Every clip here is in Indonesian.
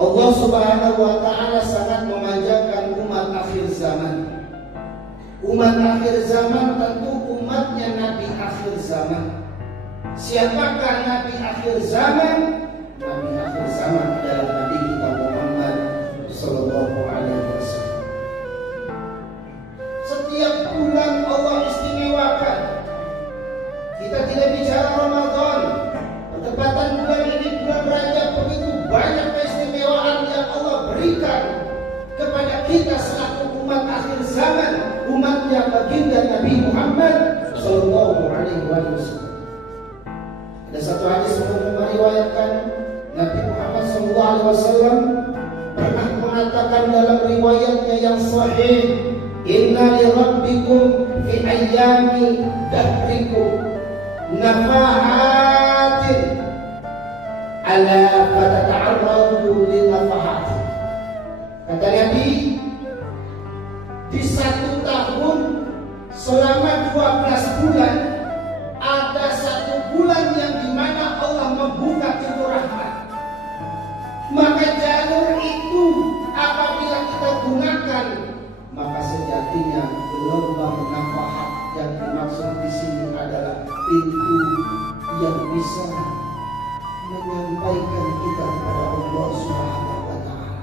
Allah Subhanahu wa ta'ala sangat memanjakan umat akhir zaman. Umat akhir zaman tentu umatnya Nabi akhir zaman. Siapakah Nabi akhir zaman? Nabi akhir zaman adalah Nabi kita Muhammad sallallahu alaihi wasallam. Setiap bulan Allah istimewakan. Kita tidak bicara Ramadan. Bertepatan bulan ini bulan Rajab, begitu banyak keistimewaan yang Allah berikan kepada kita selaku umat akhir zaman, umatnya baginda Nabi Muhammad sallallahu alaihi wasallam. Ada satu hadis yang meriwayatkan Nabi Muhammad sallallahu alaihi wasallam pernah mengatakan dalam riwayatnya yang sahih, "Inna li rabbikum fi ayyami dahrikum nafahatin ala fatata'arradu lin nafahat." Kata Nabi, di satu tahun selama 12 bulan ada satu bulan yang dimana Allah membuka pintu rahmat. Maka jalur itu apabila kita gunakan, maka sejatinya gelombang nafahat yang dimaksud di sini adalah pintu yang bisa menyampaikan kita kepada Allah Subhanahu wa ta'ala.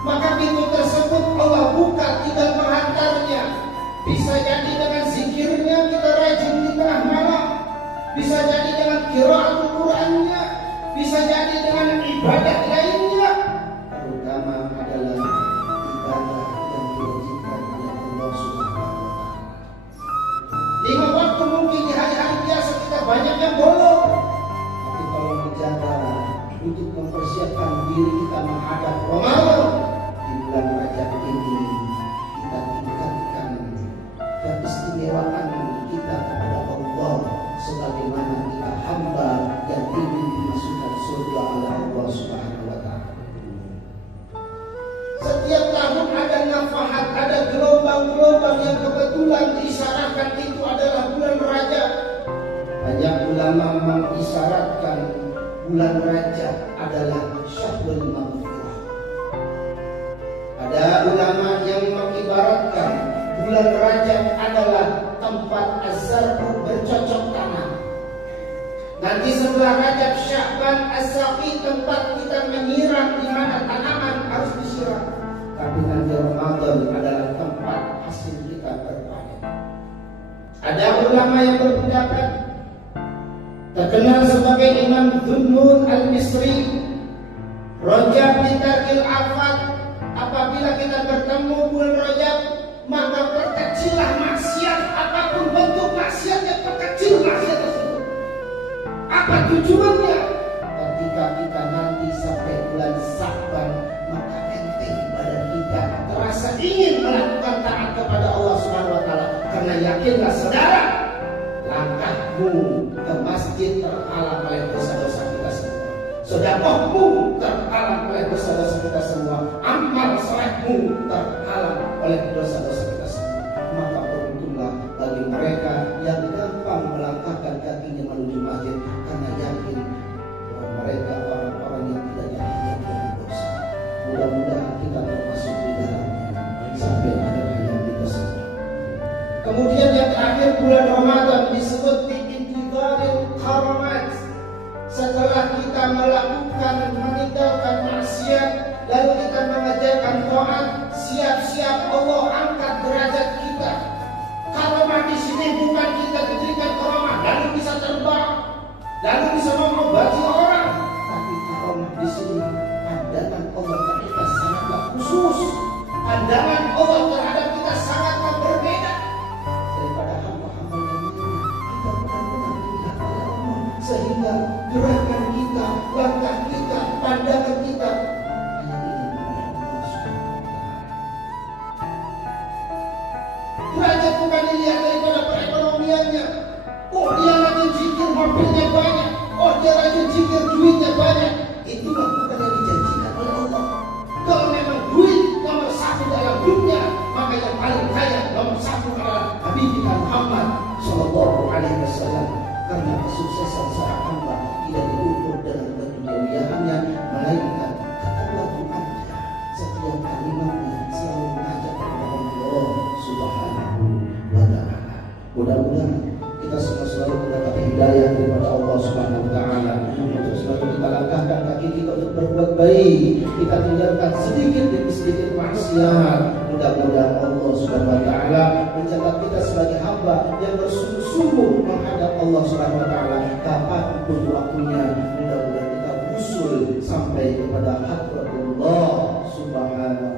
Maka pintu tersebut Allah buka, tinggal menghantarnya. Bisa jadi dengan zikirnya kita rajin di tengah malam, bisa jadi dengan qiraatul Qur'annya, bisa jadi dengan ibadah lainnya, terutama adalah ibadah yang diwajibkan oleh Allah Subhanahu wa ta'ala. 5 waktu mungkin di hari-hari biasa kita banyak yang bolong, tapi kalau menjaga untuk mempersiapkan diri kita menghadap Ramadan di bulan Rajab ini, kita tingkatkan keistimewaan kita kepada Allah sebagaimana kita hamba yang ingin dimasukkan surga oleh Allah Subhanahu wa ta'ala. Setiap tahun ada nafahat, ada gelombang-gelombang yang kebetulan diisyaratkan itu adalah bulan Rajab. Banyak ulama mengisyaratkan bulan Rajab adalah syahrul maghfirah. Ada ulama yang mengibaratkan bulan Rajab adalah tempat az-zar'u bercocok tanam. Nanti setelah Rajab, Sya'ban, Az-Saqi, tempat kita menyiram di mana tanaman harus disiram. Tapi nanti Ramadan adalah tempat hasil kita berpanen. Ada ulama yang berpendapat terkenal sebagai Imam Dhunnun Al-Misri, Rajab litarkil afat. Apabila kita bertemu bulan Rajab, maka perkecillah maksiat, apapun bentuk maksiatnya, perkecil maksiat tersebut. Apa tujuannya? Ketika kita nanti sampai bulan Sya'ban, maka enteng badan kita terasa ingin melakukan taat kepada Allah Subhanahu wa ta'ala. Karena yakinlah saudara, langkahmu ke masjid terhalang oleh dosa-dosa kita semua. Sedekahmu terhalang oleh dosa-dosa kita semua. Amal salehmu terhalang oleh dosa-dosa kita semua. Maka beruntunglah bagi mereka yang gampang melangkahkan kakinya menuju masjid karena yakin bahwa mereka orang-orang yang tidak yakin dengan dosa. Mudah-mudahan kita termasuk di dalamnya sampai akhir hayat kita semua. Kemudian yang terakhir, bulan Ramadan disebut bi'intidharil karamat. Setelah kita melakukan, meninggalkan maksiat, lalu kita mengerjakan taat, siap-siap Allah angkat derajat kita. Karomah di sini bukan kita diberikan karomah lalu bisa terbang, lalu bisa mengobati orang, tapi karomah di sini pandangan Allah terhadap kita sangatlah khusus. Pandangan Allah terhadap kita sangatlah berbeda daripada hamba-hamba yang lain. Kita benar-benar dilihat oleh Allah, sehingga gerakan kita, langkah kita, pandangan kita derajat bukan dilihat daripada perekonomiannya. Oh, dia rajin zikir, mobilnya banyak. Oh, dia rajin zikir, duitnya banyak. Itulah bukan yang dijanjikan oleh Allah. Kalau memang duit nomor 1 dalam dunia, maka yang paling kaya nomor 1 adalah Nabi kita Muhammad sallallahu alaihi wasallam. Karena kesuksesan seorang hamba tidak diukur dengan keduniawiannya, melainkan hidayah daripada Allah Subhanahu wa taala. Untuk sebab itu kita langkahkan kaki kita untuk berbuat baik, kita tinggalkan sedikit demi sedikit maksiat. Mudah-mudahan Allah Subhanahu wa taala mencatat kita sebagai hamba yang bersungguh-sungguh menghadap Allah Subhanahu wa taala kapanpun waktunya. Mudah-mudahan kita usul sampai kepada hadratullah Subhanahu